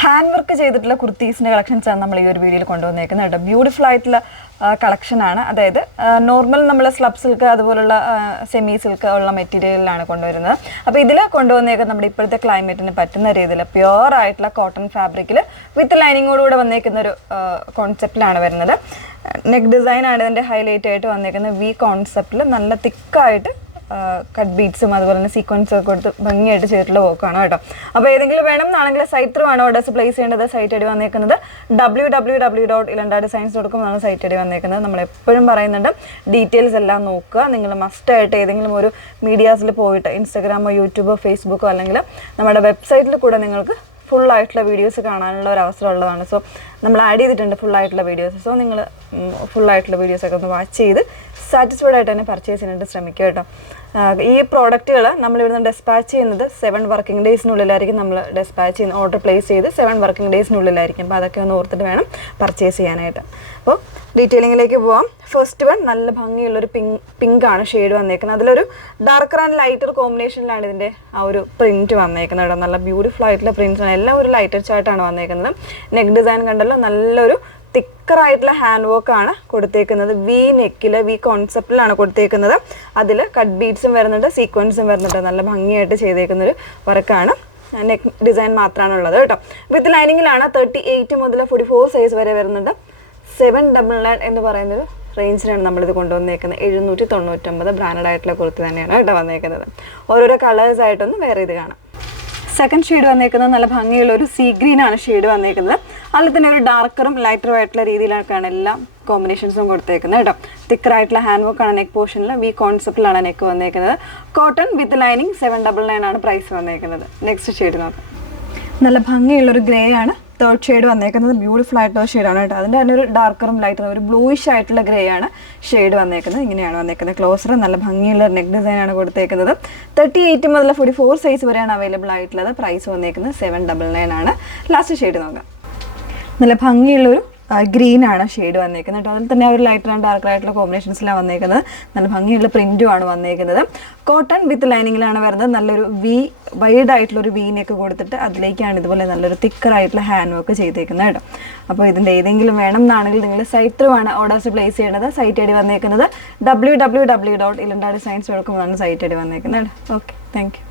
Hand work ചെയ്തിട്ടുള്ള കുർത്തീസിൻ്റെ കളക്ഷൻസാണ് നമ്മൾ ഈ ഒരു വീഡിയോയിൽ കൊണ്ടുവന്നേക്കുന്നത് കേട്ടോ. ബ്യൂട്ടിഫുൾ ആയിട്ടുള്ള കളക്ഷനാണ്. അതായത് നോർമൽ നമ്മൾ സ്ലബ് സിൽക്ക് അതുപോലുള്ള സെമി സിൽക്ക് ഉള്ള മെറ്റീരിയലിലാണ് കൊണ്ടുവരുന്നത്. അപ്പോൾ ഇതിൽ കൊണ്ടുവന്നേക്കുന്നത് നമ്മുടെ ഇപ്പോഴത്തെ ക്ലൈമറ്റിന് പറ്റുന്ന രീതിയിൽ പ്യുവർ ആയിട്ടുള്ള കോട്ടൺ ഫാബ്രിക്കിൽ വിത്ത് ലൈനിങ്ങോടുകൂടെ വന്നേക്കുന്ന ഒരു കോൺസെപ്റ്റിലാണ് വരുന്നത്. നെക്ക് ഡിസൈനാണ് ഇതിൻ്റെ ഹൈലൈറ്റ് ആയിട്ട് വന്നേക്കുന്നത്. വി കോൺസെപ്റ്റിൽ നല്ല തിക്കായിട്ട് കട്ട് ബീഡ്സും അതുപോലെ തന്നെ സീക്വൻസും ഒക്കെ കൊടുത്ത് ഭംഗിയായിട്ട് ചെയ്തിട്ടുള്ള വർക്കാണ് കേട്ടോ. അപ്പോൾ ഏതെങ്കിലും വേണം എന്നാണെങ്കിൽ സൈറ്റ് ത്രൂ ആണ് ഓർഡേഴ്സ് പ്ലേസ് ചെയ്യേണ്ടത്. സൈറ്റ് ഐ ഡി വന്നേക്കുന്നത് www.ilandadesigns.com എന്നാണ് സൈറ്റ് ഐ ഡി വന്നേക്കുന്നത്. നമ്മൾ എപ്പോഴും പറയുന്നുണ്ട് ഡീറ്റെയിൽസ് എല്ലാം നോക്കുക. നിങ്ങൾ മസ്റ്റായിട്ട് ഏതെങ്കിലും ഒരു മീഡിയാസിൽ പോയിട്ട് ഇൻസ്റ്റാഗ്രാമോ യൂട്യൂബോ ഫേസ്ബുക്കോ അല്ലെങ്കിൽ നമ്മുടെ വെബ്സൈറ്റിൽ കൂടെ നിങ്ങൾക്ക് ഫുള്ളായിട്ടുള്ള വീഡിയോസ് കാണാനുള്ള ഒരു അവസരം ഉള്ളതാണ്. സോ നമ്മൾ ആഡ് ചെയ്തിട്ടുണ്ട് ഫുള്ളായിട്ടുള്ള വീഡിയോസ്. സോ നിങ്ങൾ ഫുള്ളായിട്ടുള്ള വീഡിയോസൊക്കെ ഒന്ന് വാച്ച് ചെയ്ത് സാറ്റിസ്ഫൈഡ് ആയിട്ട് തന്നെ പർച്ചേസ് ചെയ്യാനായിട്ട് ശ്രമിക്കുക കേട്ടോ. ഈ പ്രോഡക്റ്റുകൾ നമ്മളിവിടുന്ന് ഡെസ്പാച്ച് ചെയ്യുന്നത് 7 വർക്കിംഗ് ഡേയ്സിനുള്ളിലായിരിക്കും നമ്മൾ ഡെസ്പാച്ച് ചെയ്യുന്നത്. ഓർഡർ പ്ലേസ് ചെയ്ത് 7 വർക്കിംഗ് ഡേയ്സിനുള്ളിലായിരിക്കും. അപ്പോൾ അതൊക്കെ ഒന്ന് ഓർത്തിട്ട് വേണം പർച്ചേസ് ചെയ്യാനായിട്ട്. അപ്പോൾ ഡീറ്റെയിലിങ്ങിലേക്ക് പോവാം. ഫസ്റ്റ് വൺ നല്ല ഭംഗിയുള്ളൊരു പിങ്ക് ആണ് ഷെയ്ഡ് വന്നേക്കുന്നത്. അതിലൊരു ഡാർക്കർ ആൻഡ് ലൈറ്റർ കോമ്പിനേഷനിലാണ് ഇതിൻ്റെ ആ ഒരു പ്രിൻറ്റ് വന്നേക്കുന്നത് കേട്ടോ. നല്ല ബ്യൂട്ടിഫുൾ ആയിട്ടുള്ള പ്രിൻറ്റ്സാണ്. എല്ലാം ഒരു ലൈറ്റർ ചാർട്ടാണ് വന്നേക്കുന്നത്. നെക്ക് ഡിസൈൻ കണ്ടല്ലോ, നല്ലൊരു തിക്കറായിട്ടുള്ള ഹാൻഡ് വർക്കാണ് കൊടുത്തേക്കുന്നത്. വി നെക്കിൽ വി കോൺസെപ്റ്റിലാണ് കൊടുത്തേക്കുന്നത്. അതിൽ കട്ട് ബീഡ്സും വരുന്നുണ്ട്, സീക്വൻസും വരുന്നുണ്ട്. നല്ല ഭംഗിയായിട്ട് ചെയ്തേക്കുന്നൊരു വർക്കാണ്. നെക്ക് ഡിസൈൻ മാത്രമാണ് ഉള്ളത് കേട്ടോ. വിത്ത് ലൈനിങ്ങിലാണ്. 38 മുതൽ 44 സൈസ് വരെ വരുന്നുണ്ട്. 799 എന്ന് പറയുന്നൊരു റേഞ്ചിലാണ് നമ്മളിത് കൊണ്ടുവന്നേക്കുന്നത്. 799 ബ്രാൻഡഡ് ആയിട്ടുള്ള കുർത്തി തന്നെയാണ് കേട്ടോ വന്നേക്കുന്നത്. ഓരോരോ കളേഴ്സ് ആയിട്ടൊന്ന് വേറെ ഇത് കാണാം. സെക്കൻഡ് ഷെയ്ഡ് വന്നേക്കുന്നത് നല്ല ഭംഗിയുള്ള ഒരു സീ ഗ്രീൻ ആണ് ഷെയ്ഡ് വന്നേക്കുന്നത്. അതിൽ തന്നെ ഒരു ഡാർക്കറും ലൈറ്ററും ആയിട്ടുള്ള രീതിയിലൊക്കെയാണ് എല്ലാം കോമ്പിനേഷൻസും കൊടുത്തേക്കുന്നത് കേട്ടോ. തിക്കറായിട്ടുള്ള ഹാൻഡ് വർക്കാണ് നെക്ക് പോർഷനിൽ. വി കോൺസെപ്റ്റിലാണ് നെക്ക് വന്നേക്കുന്നത്. കോട്ടൺ വിത്ത് ലൈനിങ് 799 ആണ് പ്രൈസ് വന്നേക്കുന്നത്. നെക്സ്റ്റ് ഷെയ്ഡ് നോക്കാം. നല്ല ഭംഗിയുള്ളൊരു ഗ്രേ ആണ് തേർഡ് ഷെയ്ഡ് വന്നേക്കുന്നത്. ബ്യൂട്ടിഫുൾ ആയിട്ടുള്ള ഷെയ്ഡാണ് കേട്ടോ. അതിൻ്റെ തന്നെ ഒരു ഡാർക്കറും ലൈറ്ററും ഒരു ബ്ലൂയിഷ് ആയിട്ടുള്ള ഗ്രേ ആണ് ഷെയ്ഡ് വന്നേക്കുന്നത്. ഇങ്ങനെയാണ് വന്നേക്കുന്നത്. ക്ലോസർ നല്ല ഭംഗിയുള്ള നെക്ക് ഡിസൈനാണ് കൊടുത്തേക്കുന്നത്. 38 മുതൽ 44 സൈസ് വരെയാണ് അവൈലബിൾ ആയിട്ടുള്ളത്. പ്രൈസ് വന്നേക്കുന്നത് 799 ആണ്. ലാസ്റ്റ് ഷെയ്ഡ് നോക്കാം. നല്ല ഭംഗിയുള്ളൊരു ഗ്രീൻ ആണ് ഷെയ്ഡ് വന്നേക്കുന്നത് കേട്ടോ. അതിൽ തന്നെ ഒരു ലൈറ്റർ ആൻഡ് ഡാർക്കർ ആയിട്ടുള്ള കോമ്പിനേഷൻസിലാണ് വന്നേക്കുന്നത്. നല്ല ഭംഗിയുള്ള പ്രിൻറ്റും ആണ് വന്നേക്കുന്നത്. കോട്ടൺ വിത്ത് ലൈനിങ്ങിലാണ് വരുന്നത്. നല്ലൊരു വൈഡ് ആയിട്ടുള്ളൊരു വി നെക്ക് കൊടുത്തിട്ട് അതിലേക്കാണ് ഇതുപോലെ നല്ലൊരു തിക്കറായിട്ടുള്ള ഹാൻഡ് വർക്ക് ചെയ്തേക്കുന്നത് കേട്ടോ. അപ്പോൾ ഇതിൻ്റെ ഏതെങ്കിലും വേണം എന്നാണെങ്കിൽ നിങ്ങൾ സൈറ്റ് ത്രൂ ആണ് ഓർഡേഴ്സ് പ്ലേസ് ചെയ്യേണ്ടത്. സൈറ്റ് ഐ ഡി വന്നേക്കുന്നത് www.ilandadesigns.com എന്നാണ് സൈറ്റ് ഐ ഡി വന്നേക്കുന്നത്. Okay, thank you.